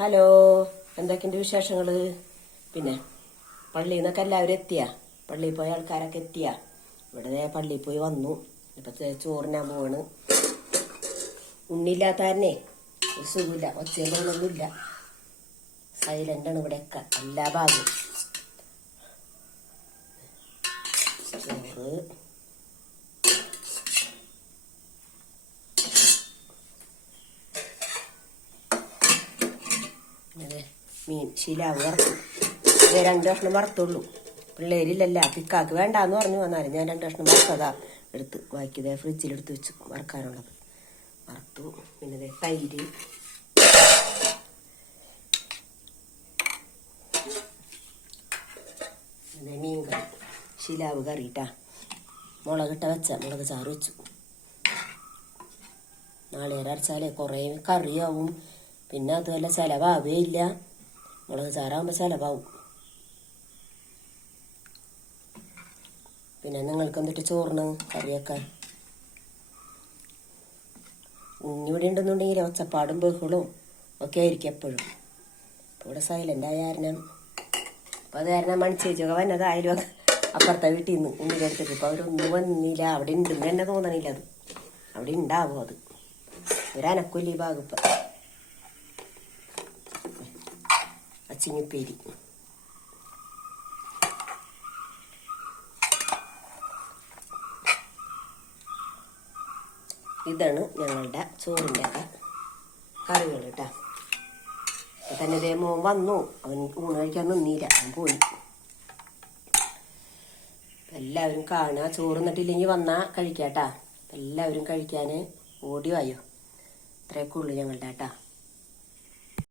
Hello, എന്തൊക്കെയുണ്ട് വിശേഷങ്ങൾ? പിന്നെ പള്ളിയിൽ നിന്നൊക്കെ എല്ലാവരും എത്തിയാ? പള്ളിയിൽ പോയ ആൾക്കാരൊക്കെ എത്തിയാ? ഇവിടെ പള്ളിയിൽ പോയി വന്നു. ഇപ്പം ചോറിനാൻ പോവാണ്. ഉണ്ണിയില്ലാത്തന്നെ ഒരു സുഖമില്ല, ഒച്ചയൊന്നുമില്ല. സൈലൻ്റാണ് ഇവിടെയൊക്കെ എല്ലാ ഭാഗവും. ചോറ് മീൻ ശീലാവ് വറുത്തു. 2 കഷ്ണം വറുത്തുള്ളൂ. പിള്ളേരില്ലല്ല, പിക്കാക്ക് വേണ്ടാന്ന് പറഞ്ഞു. വന്നാലും ഞാൻ 2 കഷ്ണം വറുത്തതാ എടുത്ത് ബാക്കിയതേ ഫ്രിഡ്ജിലെടുത്ത് വെച്ചു വറുക്കാനുള്ളത്. വറുത്തു. പിന്നെ തൈര്, മീൻ കറി, ശീലാവ് കറിയിട്ടാ. മുളകിട്ട മുളക് ചാറ് വെച്ചു. നാളികേരം അരച്ചാലേ കുറേ കറിയാവും. പിന്നെ അതുമല്ല ചിലവാവേ ഇല്ല. മുളക് ചാറാകുമ്പോൾ ചിലവാവും. പിന്നെ നിങ്ങൾക്ക് എന്നിട്ട് ചോറിന് കറിയൊക്കെ? ഇവിടെ ഉണ്ടെന്നുണ്ടെങ്കിൽ ഒച്ചപ്പാടും ബഹളവും ഒക്കെ ആയിരിക്കും എപ്പോഴും. ഇപ്പോൾ ഇവിടെ സൈലൻ്റ് ആയ കാരണം, അപ്പോൾ അത് കാരണം മണിച്ചേച്ചൊക്കെ വന്നതായാലും അപ്പുറത്തെ വീട്ടിൽ നിന്ന് ഉണ്ണിയുടെ അടുത്തേക്ക്. ഇപ്പോൾ അവരൊന്നും വന്നില്ല. അവിടെ ഉണ്ടെന്ന് തന്നെ തോന്നണില്ല. അത് അവിടെ ഉണ്ടാവും. അത് ഒരനക്കൊല്ലി ഭാഗം. ഇപ്പം അച്ചിങ്ങിപ്പേരി, ഇതാണ് ഞങ്ങളുടെ ചോറിൻ്റെ ഒക്കെ കറികൾ കേട്ടാ. അപ്പം തന്നെ ഇതേ മോൻ വന്നു. അവൻ ഊണ് കഴിക്കാൻ നിന്നില്ല, അവൻ പോയി. എല്ലാവരും കാണുക. ചോറ് നിന്നിട്ടില്ലെങ്കിൽ വന്നാൽ കഴിക്കാട്ടാ. എല്ലാവരും കഴിക്കാൻ ഓടി വായോ. ഇത്രയൊക്കെ ഉള്ളൂ ഞങ്ങളുടെ കേട്ടാ.